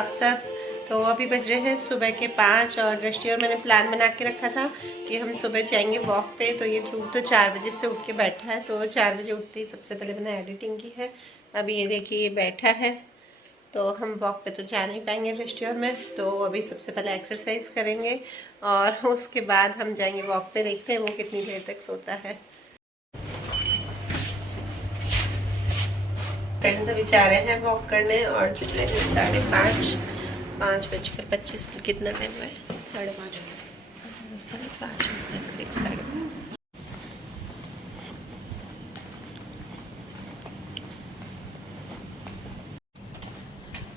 आप सब। तो अभी बज रहे हैं सुबह के 5 और दृष्टि और मैंने प्लान बना के रखा था कि हम सुबह जाएंगे वॉक पे। तो ये ध्रुव तो 4 बजे से उठ के बैठा है, तो 4 बजे उठते ही सबसे पहले मैंने एडिटिंग की है। अभी ये देखिए ये बैठा है, तो हम वॉक पे तो जा नहीं पाएंगे दृष्टि और मैं। तो अभी सबसे पहले एक्सरसाइज करेंगे और उसके बाद हम जाएंगे वॉक पे। देखते हैं वो कितनी देर तक सोता है। फ्रेंड्स अभी जा रहे हैं वॉक करने और कितने 5:30, 5:25। कितना टाइम हुआ है? 5:30 5:30 5:30।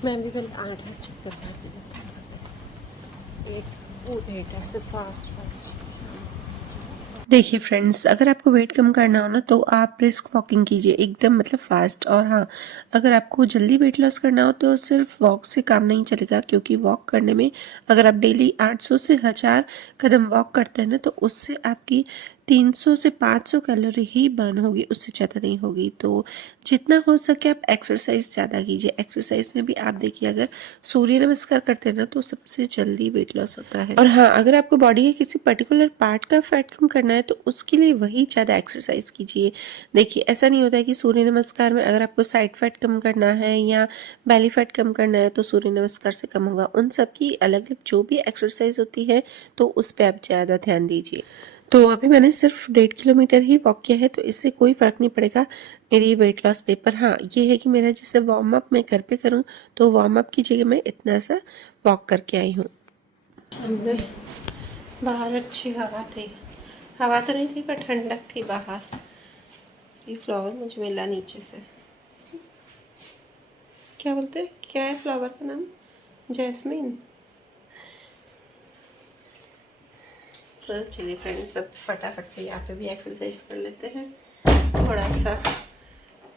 मैं भी कल आगे चेक करना फास्ट। देखिए फ्रेंड्स, अगर आपको वेट कम करना हो ना तो आप ब्रिस्क वॉकिंग कीजिए, एकदम मतलब फास्ट। और हाँ, अगर आपको जल्दी वेट लॉस करना हो तो सिर्फ वॉक से काम नहीं चलेगा, क्योंकि वॉक करने में अगर आप डेली 800 से 1000 कदम वॉक करते हैं ना तो उससे आपकी 300 से 500 कैलोरी ही बर्न होगी, उससे ज़्यादा नहीं होगी। तो जितना हो सके आप एक्सरसाइज ज़्यादा कीजिए। एक्सरसाइज में भी आप देखिए, अगर सूर्य नमस्कार करते हैं ना तो सबसे जल्दी वेट लॉस होता है। और हाँ, अगर आपको बॉडी के किसी पर्टिकुलर पार्ट का फैट कम करना है तो उसके लिए वही ज़्यादा एक्सरसाइज कीजिए। देखिए ऐसा नहीं होता है कि सूर्य नमस्कार में अगर आपको साइड फैट कम करना है या बेली फैट कम करना है तो सूर्य नमस्कार से कम होगा। उन सब की अलग अलग जो भी एक्सरसाइज होती है तो उस पर आप ज़्यादा ध्यान दीजिए। तो अभी मैंने सिर्फ 1.5 किलोमीटर ही वॉक किया है, तो इससे कोई फ़र्क नहीं पड़ेगा मेरी वेट लॉस पे। पर हाँ, ये है कि मेरा जैसे वार्म अप मैं घर पे करूँ तो वार्म अप की जगह मैं इतना सा वॉक करके आई हूँ। अंदर बाहर अच्छी हवा थी, हवा तो नहीं थी पर ठंडक थी बाहर। ये फ्लावर मुझे मिला नीचे से, क्या बोलते हैं, क्या है फ्लावर का नाम? जैस्मिन। तो चलिए फ्रेंड्स, अब फटाफट से यहाँ पे भी एक्सरसाइज कर लेते हैं। थोड़ा सा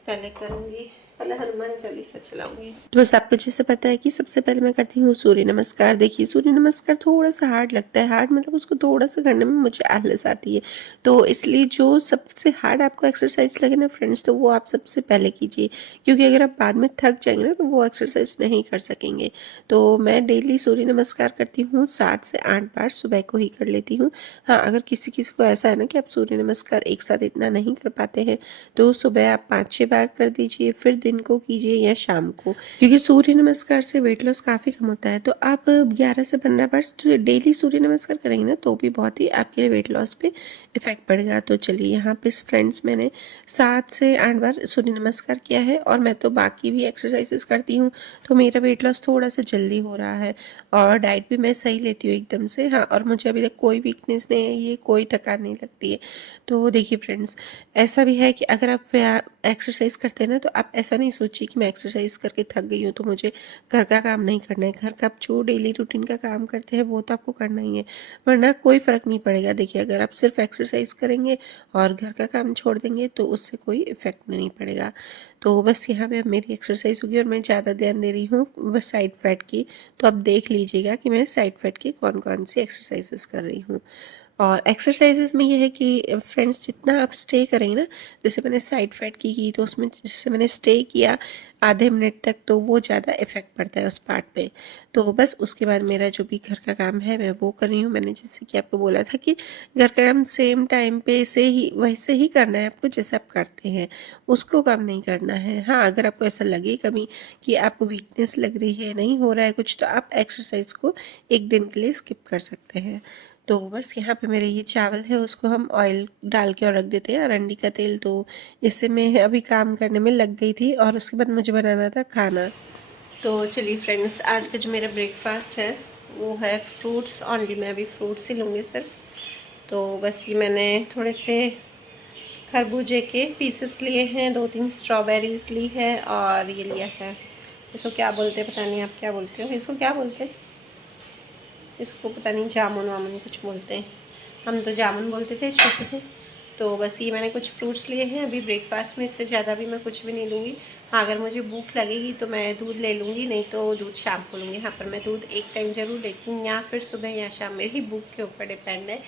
पहले करूँगी, पहले हनुमान चालीसा चलाऊंगी। तो बस आपको जैसे पता है कि सबसे पहले मैं करती हूँ सूर्य नमस्कार। देखिए सूर्य नमस्कार थोड़ा सा हार्ड लगता है, हार्ड मतलब उसको थोड़ा सा करने में मुझे आलस आती है। तो इसलिए जो सबसे हार्ड आपको एक्सरसाइज लगे ना फ्रेंड्स, तो वो आप सबसे पहले कीजिए, क्योंकि अगर आप बाद में थक जाएंगे ना तो वो एक्सरसाइज नहीं कर सकेंगे। तो मैं डेली सूर्य नमस्कार करती हूँ 7 से 8 बार, सुबह को ही कर लेती हूँ। हाँ, अगर किसी किसी को ऐसा है ना कि आप सूर्य नमस्कार एक साथ इतना नहीं कर पाते हैं तो सुबह आप 5-6 बार कर दीजिए, फिर दिन को कीजिए या शाम को, क्योंकि सूर्य नमस्कार से वेट लॉस काफ़ी कम होता है। तो आप 11 से 15 बार डेली सूर्य नमस्कार करेंगे ना तो भी बहुत ही आपके लिए वेट लॉस पे इफेक्ट पड़ेगा। तो चलिए यहाँ पे फ्रेंड्स मैंने 7 से 8 बार सूर्य नमस्कार किया है और मैं तो बाकी भी एक्सरसाइजेस करती हूँ, तो मेरा वेट लॉस थोड़ा सा जल्दी हो रहा है और डाइट भी मैं सही लेती हूँ एकदम से। हाँ, और मुझे अभी तक कोई वीकनेस नहीं है, ये कोई थकान नहीं लगती है। तो देखिए फ्रेंड्स, ऐसा भी है कि अगर आप एक्सरसाइज करते हैं ना तो आप ऐसा नहीं सोचिए कि मैं एक्सरसाइज करके थक गई हूँ तो मुझे घर का काम नहीं करना है। घर का आप जो डेली रूटीन का काम करते हैं वो तो आपको करना ही है, वरना कोई फ़र्क नहीं पड़ेगा। देखिए अगर आप सिर्फ एक्सरसाइज करेंगे और घर का काम छोड़ देंगे तो उससे कोई इफेक्ट नहीं पड़ेगा। तो बस यहाँ पे अब मेरी एक्सरसाइज होगी और मैं ज़्यादा ध्यान दे रही हूँ बस साइड फैट की। तो अब देख लीजिएगा कि मैं साइड फैट की कौन कौन सी एक्सरसाइजेस कर रही हूँ। और एक्सरसाइजेज में ये है कि फ्रेंड्स जितना आप स्टे करेंगे ना, जैसे मैंने साइड फैट की तो उसमें जैसे मैंने स्टे किया आधे मिनट तक तो वो ज़्यादा इफेक्ट पड़ता है उस पार्ट पे। तो बस उसके बाद मेरा जो भी घर का काम है मैं वो कर रही हूँ। मैंने जैसे कि आपको बोला था कि घर का काम सेम टाइम पे से ही वैसे ही करना है आपको, जैसे आप करते हैं उसको काम नहीं करना है। हाँ, अगर आपको ऐसा लगे कभी कि आपको वीकनेस लग रही है, नहीं हो रहा है कुछ, तो आप एक्सरसाइज को एक दिन के लिए स्किप कर सकते हैं। तो बस यहाँ पे मेरे ये चावल है उसको हम ऑयल डाल के और रख देते हैं, अरंडी का तेल। तो इससे मैं अभी काम करने में लग गई थी और उसके बाद मुझे बनाना था खाना। तो चलिए फ्रेंड्स, आज का जो मेरा ब्रेकफास्ट है वो है फ्रूट्स ऑनली। मैं अभी फ्रूट्स ही लूँगी सिर्फ। तो बस ये मैंने थोड़े से खरबूजे के पीसेस लिए हैं, 2-3 स्ट्रॉबेरीज ली है और ये लिया है, इसको क्या बोलते हैं पता नहीं, आप क्या बोलते हो इसको, क्या बोलते हैं इसको, पता नहीं, जामुन वामुन कुछ बोलते हैं, हम तो जामुन बोलते थे छोटे थे। तो बस ये मैंने कुछ फ्रूट्स लिए हैं अभी ब्रेकफास्ट में, इससे ज़्यादा भी मैं कुछ भी नहीं लूँगी। हाँ, अगर मुझे भूख लगेगी तो मैं दूध ले लूँगी, नहीं तो दूध शाम को लूँगी। हाँ, पर मैं दूध एक टाइम ज़रूर लेती हूँ, या फिर सुबह या शाम, मेरी भूख के ऊपर डिपेंड है।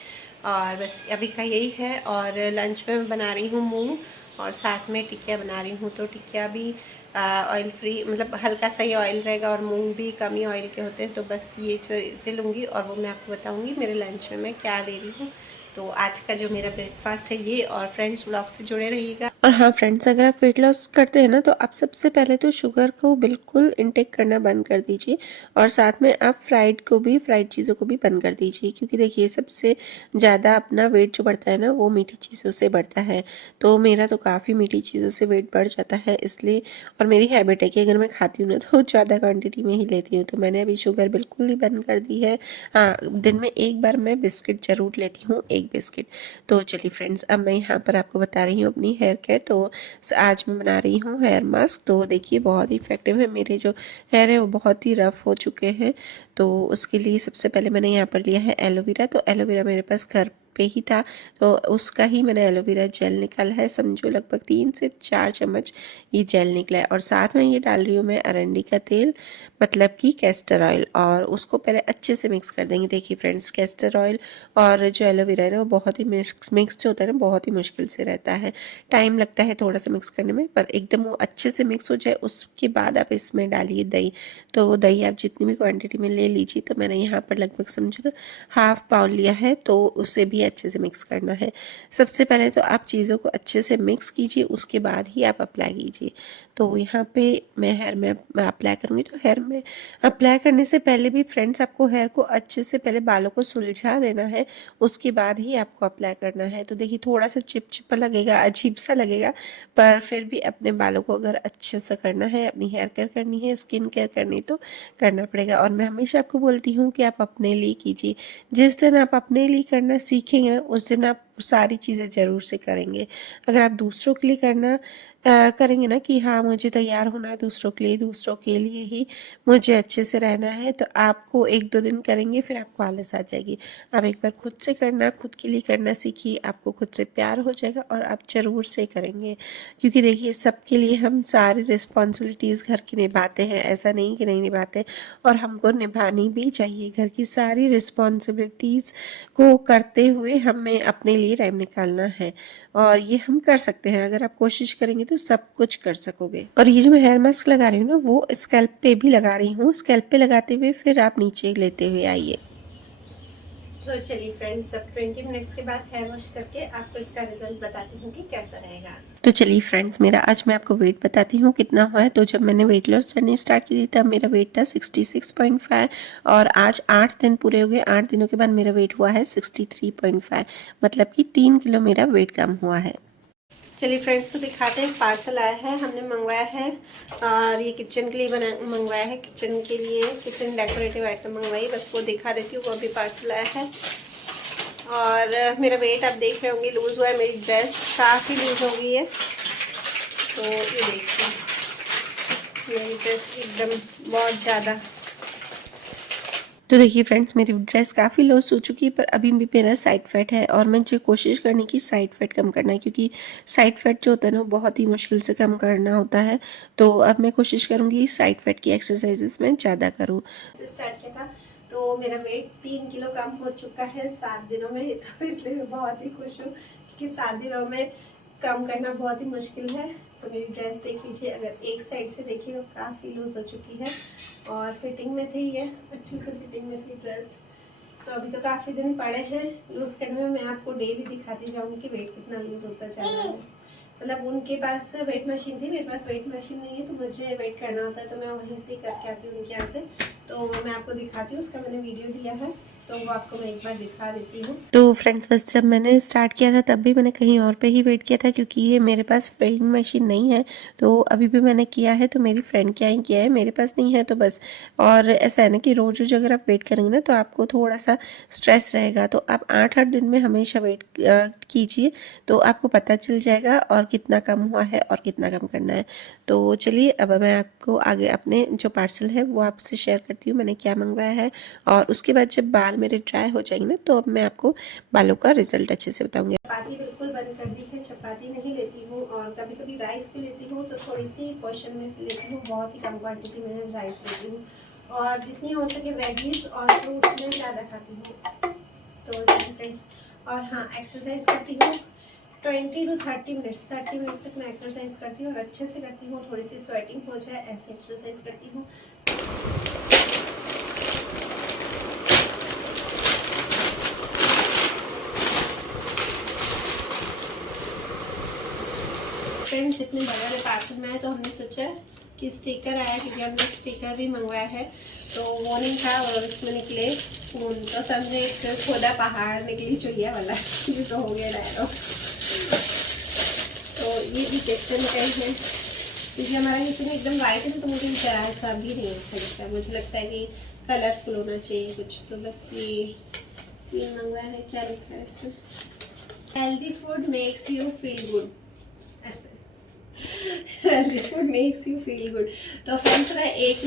और बस अभी का यही है। और लंच में मैं बना रही हूँ मूंग और साथ में टिकिया बना रही हूँ। तो टिकिया भी ऑयल फ्री, मतलब हल्का सा ही ऑयल रहेगा और मूंग भी कम ही ऑयल के होते हैं। तो बस ये से लूँगी और वो मैं आपको बताऊँगी मेरे लंच में मैं क्या ले रही हूँ। तो आज का जो मेरा ब्रेकफास्ट है ये। और फ्रेंड्स व्लॉग से जुड़े रहिएगा। और हाँ फ्रेंड्स, अगर आप वेट लॉस करते हैं ना तो आप सबसे पहले तो शुगर को बिल्कुल इनटेक करना बंद कर दीजिए और साथ में आप फ्राइड चीज़ों को भी बंद कर दीजिए। क्योंकि देखिए सबसे ज़्यादा अपना वेट जो बढ़ता है ना वो मीठी चीज़ों से बढ़ता है। तो मेरा तो काफ़ी मीठी चीज़ों से वेट बढ़ जाता है इसलिए। और मेरी हैबिट है कि अगर मैं खाती हूँ ना तो ज़्यादा क्वान्टिटी में ही लेती हूँ। तो मैंने अभी शुगर बिल्कुल ही बंद कर दी है। हाँ, दिन में एक बार मैं बिस्किट ज़रूर लेती हूँ, एक बिस्किट। तो चलिए फ्रेंड्स, अब मैं यहाँ पर आपको बता रही हूँ अपनी हेयर केयर। तो आज मैं बना रही हूँ हेयर मास्क। तो देखिए बहुत ही इफेक्टिव है। मेरे जो हेयर है वो बहुत ही रफ हो चुके हैं। तो उसके लिए सबसे पहले मैंने यहाँ पर लिया है एलोवेरा। तो एलोवेरा मेरे पास घर पे ही था तो उसका ही मैंने एलोवेरा जेल निकाला है। समझो लगभग 3 से 4 चम्मच ये जेल निकला है। और साथ में ये डाल रही हूँ मैं अरंडी का तेल, मतलब कि कैस्टर ऑयल। और उसको पहले अच्छे से मिक्स कर देंगे। देखिए फ्रेंड्स, कैस्टर ऑयल और जो एलोवेरा है ना वो बहुत ही मिक्स जो होता है ना बहुत ही मुश्किल से रहता है। टाइम लगता है थोड़ा सा मिक्स करने में, पर एकदम वो अच्छे से मिक्स हो जाए उसके बाद आप इसमें डालिए दही। तो वो दही आप जितनी भी क्वांटिटी में ले लीजिए। तो मैंने यहाँ पर लगभग समझो ना हाफ पाउंड लिया है। तो उसे भी अच्छे से मिक्स करना है। सबसे पहले तो आप चीज़ों को अच्छे से मिक्स कीजिए, उसके बाद ही आप अप्लाई कीजिए। तो यहाँ पे मैं हेयर में अप्लाई करूँगी। तो हेयर में अप्लाई करने से पहले भी फ्रेंड्स आपको हेयर को अच्छे से पहले बालों को सुलझा देना है, उसके बाद ही आपको अप्लाई करना है। तो देखिए थोड़ा सा चिपचिपा लगेगा, अजीब सा लगेगा, पर फिर भी अपने बालों को अगर अच्छे से करना है, अपनी हेयर केयर करनी है, स्किन केयर करनी तो करना पड़ेगा। और मैं हमेशा आपको बोलती हूँ कि आप अपने लिए कीजिए। जिस दिन आप अपने लिए करना सीखेंगे ना उस दिन आप सारी चीज़ें ज़रूर से करेंगे। अगर आप दूसरों के लिए करना करेंगे ना कि हाँ मुझे तैयार होना है दूसरों के लिए ही मुझे अच्छे से रहना है, तो आपको 1-2 दिन करेंगे फिर आपको आलस आ जाएगी। आप एक बार खुद से करना, खुद के लिए करना सीखिए, आपको खुद से प्यार हो जाएगा और आप ज़रूर से करेंगे। क्योंकि देखिए सबके लिए हम सारी रिस्पॉन्सिबिलिटीज़ घर की निभाते हैं, ऐसा नहीं कि नहीं निभाते, और हमको निभानी भी चाहिए। घर की सारी रिस्पॉन्सिबिलिटीज़ को करते हुए हमें अपने लिए टाइम निकालना है और ये हम कर सकते हैं। अगर आप कोशिश करेंगे तो सब कुछ कर सकोगे। और ये जो मैं हेयर मास्क लगा रही हूँ ना वो स्कैल्प पे भी लगा रही हूँ। स्कैल्प पे लगाते हुए फिर आप नीचे लेते हुए आइए। तो चलिए फ्रेंड्स, अब 20 मिनट्स के बाद हेयर वॉश करके आपको इसका रिजल्ट बताती हूँ कि कैसा रहेगा। तो चलिए फ्रेंड्स, मेरा आज मैं आपको वेट बताती हूँ कितना हुआ है। तो जब मैंने वेट लॉस जर्नी स्टार्ट की थी तब मेरा वेट था 66.5 और आज 8 दिन पूरे हो गए। 8 दिनों के बाद मेरा वेट हुआ है 63.5, मतलब कि 3 किलो मेरा वेट कम हुआ है। चलिए फ्रेंड्स, तो दिखाते हैं। पार्सल आया है, हमने मंगवाया है और ये किचन के लिए मंगवाया है। किचन के लिए किचन डेकोरेटिव आइटम मंगवाई, बस वो दिखा देती हूँ। वो अभी पार्सल आया है। और मेरा वेट आप देख रहे होंगे लूज़ हुआ है। मेरी ड्रेस काफ़ी लूज़ हो गई है। तो ये देखिए मेरी ड्रेस एकदम बहुत ज़्यादा। तो देखिए फ्रेंड्स, मेरी ड्रेस काफ़ी लॉस हो चुकी है, पर अभी भी मेरा साइड फैट है और मुझे कोशिश करने की साइड फैट कम करना है। क्योंकि साइड फैट जो होता है ना वो बहुत ही मुश्किल से कम करना होता है। तो अब मैं कोशिश करूँगी साइड फैट की एक्सरसाइजेस में ज़्यादा करूँ। स्टार्ट किया था तो मेरा वेट 3 किलो कम हो चुका है 7 दिनों में। तो इसलिए मैं बहुत ही खुश हूँ क्योंकि 7 दिनों में कम करना बहुत ही मुश्किल है। तो मेरी ड्रेस देख लीजिए, अगर एक साइड से देखिए तो काफ़ी लूज हो चुकी है और फिटिंग में थी, ये अच्छी से फिटिंग में थी ड्रेस। तो अभी तो काफ़ी दिन पड़े हैं लूज़ करने में। मैं आपको डेली दिखाती जाऊँगी कि वेट कितना लूज़ होता जा रहा है। मतलब उनके पास वेट मशीन थी, मेरे पास वेट मशीन नहीं है, तो मुझे वेट करना होता है। तो मैं वहीं से करके आती हूँ उनके यहाँ से। तो मैं आपको दिखाती हूँ, उसका मैंने वीडियो दिया है तो वो आपको मैं एक बार दिखा देती हूँ। तो फ्रेंड्स, बस जब मैंने स्टार्ट किया था तब भी मैंने कहीं और पे ही वेट किया था क्योंकि ये मेरे पास वेट मशीन नहीं है। तो अभी भी मैंने किया है तो मेरी फ्रेंड के यहाँ ही किया है, मेरे पास नहीं है। तो बस, और ऐसा है ना कि रोज़ रोज़ अगर आप वेट करेंगे ना तो आपको थोड़ा सा स्ट्रेस रहेगा। तो आप 8-8 दिन में हमेशा वेट कीजिए तो आपको पता चल जाएगा और कितना कम हुआ है और कितना कम करना है। तो चलिए अब मैं आपको आगे अपने जो पार्सल है वो आपसे शेयर करती हूँ मैंने क्या मंगवाया है। और उसके बाद जब बाल मेरे ड्राई हो जाएंगे ना तो अब मैं आपको बालों का रिजल्ट अच्छे से बताऊंगी। चपाती बिल्कुल बंद कर दी है, चपाती नहीं लेती हूँ और कभी कभी राइस भी लेती हूँ तो थोड़ी सी पोर्शन में लेती हूँ, बहुत ही कम क्वान्टिटी में राइस लेती हूँ। और जितनी हो सके वेजीज और फ्रूट्स में ज़्यादा खाती हूँ। तो फ्रेंड्स, और हाँ, एक्सरसाइज करती हूँ 20 to 30 मिनट्स, 30 मिनट्स तक मैं एक्सरसाइज करती हूँ और अच्छे से करती हूँ, थोड़ी सी स्वेटिंग हो जाए ऐसे एक्सरसाइज करती हूँ। फ्रेंड्स, इतने बड़े बड़े पार्सल में है तो हमने सोचा कि स्टिकर आया, क्योंकि हमने स्टिकर भी मंगवाया है तो वो नहीं था और इसमें निकले स्पून, तो समझे एक खोदा पहाड़ निकली चुलिया वाला ये तो हो गया डायलॉग। तो ये भी किचन का ही है, क्योंकि हमारा किचन एकदम वाइट है तो मुझे जरा सा भी नहीं अच्छा लगता है, मुझे लगता है कि कलरफुल होना चाहिए कुछ। तो बस ये मंगवाया है। क्या लिखा है इसमें? Healthy food makes you feel good, ऐसे healthy food makes you feel good. तो फ्रेंड्स एक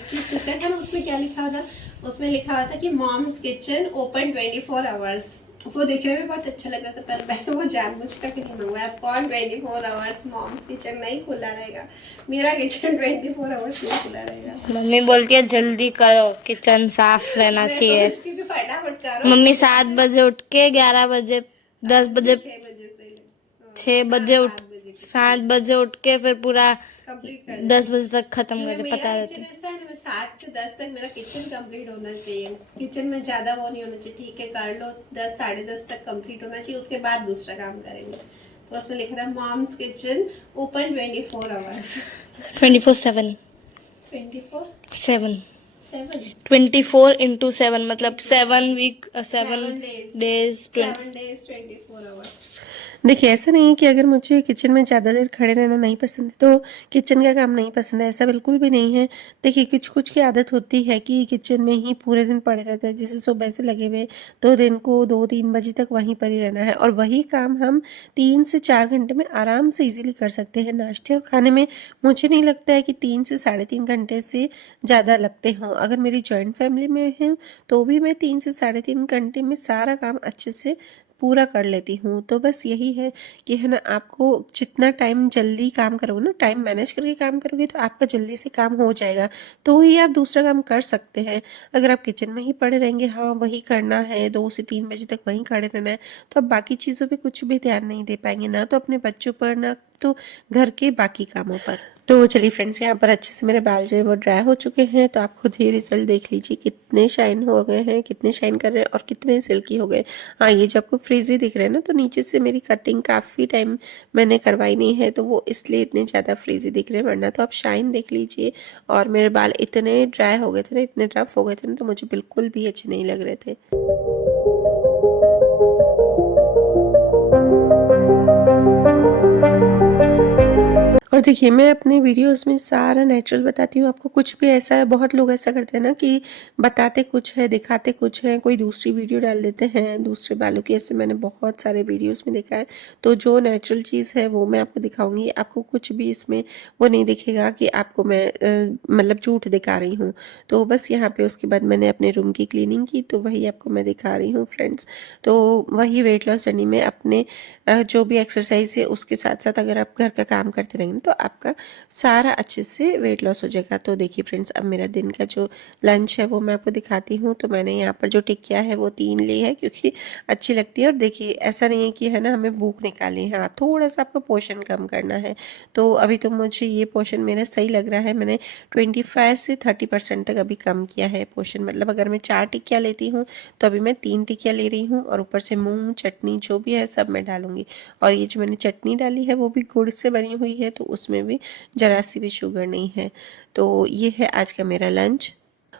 चीज स्टिकर था ना, उसमें क्या लिखा था? उसमें लिखा हुआ था कि मॉम्स किचन ओपन 24 आवर्स। वो देखने में बहुत अच्छा लग रहा था, पर मैंने वो जानबूझ कर नहीं मंगवाया। कौन 24 आवर्स मॉम्स किचन नहीं खुला रहेगा, मेरा किचन 24 आवर्स नहीं खुला रहेगा। मम्मी बोलती है जल्दी करो, किचन साफ रहना चाहिए। फटाफट करो। मम्मी 7 बजे उठ के 11 बजे 10 बजे 6 बजे से 6 बजे उठ 7 बजे उठ के फिर पूरा कंप्लीट कर 10 बजे तक खत्म कर दे। पता किचन ऐसा है ना, मैं 7 से 10 तक मेरा किचन कंप्लीट होना चाहिए। किचन में ज्यादा वो नहीं होना चाहिए, ठीक है कर लो, 10 साढ़े 10 तक कंप्लीट होना चाहिए, उसके बाद दूसरा काम करेंगे। तो उसमें लिखा था मॉम्स किचन ओपन 24 आवर्स 24/7 7 24/7 मतलब 7 वीक 7 डेज 7 डेज 24 आवर्स। देखिए, ऐसा नहीं है कि अगर मुझे किचन में ज़्यादा देर खड़े रहना नहीं पसंद है तो किचन का काम नहीं पसंद है, ऐसा बिल्कुल भी नहीं है। देखिए, कुछ कुछ की आदत होती है कि किचन में ही पूरे दिन पड़े रहते हैं, जैसे सुबह से लगे हुए तो दिन को 2-3 बजे तक वहीं पर ही रहना है, और वही काम हम 3 से 4 घंटे में आराम से ईजिली कर सकते हैं। नाश्ते और खाने में मुझे नहीं लगता है कि 3 से 3.5 घंटे से ज़्यादा लगते हों। अगर मेरी जॉइंट फैमिली में है तो भी मैं 3 से 3.5 घंटे में सारा काम अच्छे से पूरा कर लेती हूँ। तो बस यही है कि है ना, आपको जितना टाइम जल्दी काम करोगे ना, टाइम मैनेज करके काम करोगे तो आपका जल्दी से काम हो जाएगा, तो ही आप दूसरा काम कर सकते हैं। अगर आप किचन में ही पड़े रहेंगे, हाँ वही करना है, 2 से 3 बजे तक वहीं खड़े रहना है, तो आप बाकी चीज़ों पे कुछ भी ध्यान नहीं दे पाएंगे, ना तो अपने बच्चों पर, ना तो घर के बाकी कामों पर। तो चलिए फ्रेंड्स, यहाँ पर अच्छे से मेरे बाल जो है वो ड्राई हो चुके हैं, तो आप खुद ही रिजल्ट देख लीजिए कितने शाइन हो गए हैं, कितने शाइन कर रहे हैं और कितने सिल्की हो गए। हाँ, ये जो आपको फ्रीजी दिख रहे हैं ना, तो नीचे से मेरी कटिंग काफ़ी टाइम मैंने करवाई नहीं है, तो वो इसलिए इतने ज़्यादा फ्रीजी दिख रहे हैं, वरना तो आप शाइन देख लीजिए। और मेरे बाल इतने ड्राई हो गए थे ना, इतने रफ हो गए थे ना, तो मुझे बिल्कुल भी अच्छे नहीं लग रहे थे। और देखिए, मैं अपने वीडियोस में सारा नेचुरल बताती हूँ आपको। कुछ भी ऐसा है, बहुत लोग ऐसा करते हैं ना कि बताते कुछ है, दिखाते कुछ है, कोई दूसरी वीडियो डाल देते हैं दूसरे बालों की, ऐसे मैंने बहुत सारे वीडियोस में देखा है। तो जो नेचुरल चीज़ है वो मैं आपको दिखाऊंगी, आपको कुछ भी इसमें वो नहीं दिखेगा कि आपको मैं मतलब झूठ दिखा रही हूँ। तो बस यहाँ पे उसके बाद मैंने अपने रूम की क्लीनिंग की, तो वही आपको मैं दिखा रही हूँ फ्रेंड्स। तो वही वेट लॉस जर्नी में अपने जो भी एक्सरसाइज है उसके साथ साथ अगर आप घर का काम करते रहेंगे तो आपका सारा अच्छे से वेट लॉस हो जाएगा। तो देखिए फ्रेंड्स, अब मेरा दिन का जो लंच है वो मैं आपको दिखाती हूँ। तो मैंने यहाँ पर जो टिकिया है वो 3 ली है, क्योंकि अच्छी लगती है। और देखिए, ऐसा नहीं है कि है ना हमें भूख निकाली है, हाँ थोड़ा सा आपको पोर्शन कम करना है। तो अभी तो मुझे ये पोर्शन मेरा सही लग रहा है, मैंने 25 से 30% तक अभी कम किया है पोर्शन। मतलब अगर मैं 4 टिकिया लेती हूँ तो अभी मैं 3 टिकिया ले रही हूँ, और ऊपर से मूंग चटनी जो भी है सब मैं डालूंगी। और ये जो मैंने चटनी डाली है वो भी गुड़ से बनी हुई है, तो उसमें भी जरा सी भी शुगर नहीं है। तो ये है आज का मेरा लंच।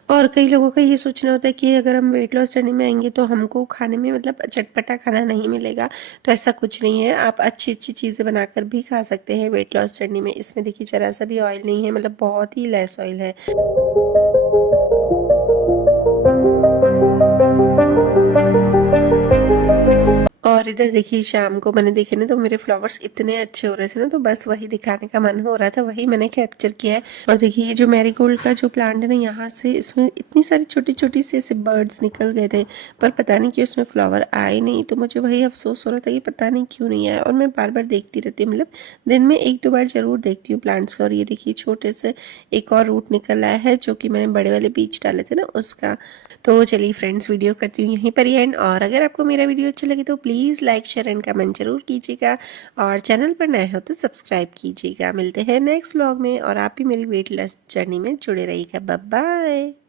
और कई लोगों का ये सोचना होता है कि अगर हम वेट लॉस जर्नी में आएंगे तो हमको खाने में मतलब चटपटा खाना नहीं मिलेगा, तो ऐसा कुछ नहीं है। आप अच्छी अच्छी चीज़ें बनाकर भी खा सकते हैं वेट लॉस जर्नी में। इसमें देखिए जरा सा भी ऑयल नहीं है, मतलब बहुत ही लेस ऑयल है। और और इधर देखिए शाम को मैंने देखे ना तो मेरे फ्लावर्स इतने अच्छे हो रहे थे ना, तो बस वही दिखाने का मन हो रहा था, वही मैंने कैप्चर किया है। और देखिए ये जो मैरीगोल्ड का जो प्लांट है ना, यहाँ से इसमें इतनी सारी छोटी छोटी से ऐसे बर्ड्स निकल गए थे, पर पता नहीं क्यों इसमें फ्लावर आए नहीं। तो मुझे वही अफसोस हो रहा था कि पता नहीं क्यों नहीं आया। और मैं बार बार देखती रहती हूँ, मतलब दिन में 1-2 बार जरूर देखती हूँ प्लांट्स का। और ये देखिए छोटे से एक और रूट निकल आया है, जो कि मैंने बड़े वाले बीज डाले थे ना उसका। तो चलिए फ्रेंड्स, वीडियो करती हूँ यहीं पर ही एंड। और अगर आपको मेरा वीडियो अच्छा लगे तो please like share and comment जरूर कीजिएगा, और चैनल पर नए हो तो सब्सक्राइब कीजिएगा। मिलते हैं नेक्स्ट व्लॉग में, और आप भी मेरी वेट लॉस जर्नी में जुड़े रहिएगा। Bye bye.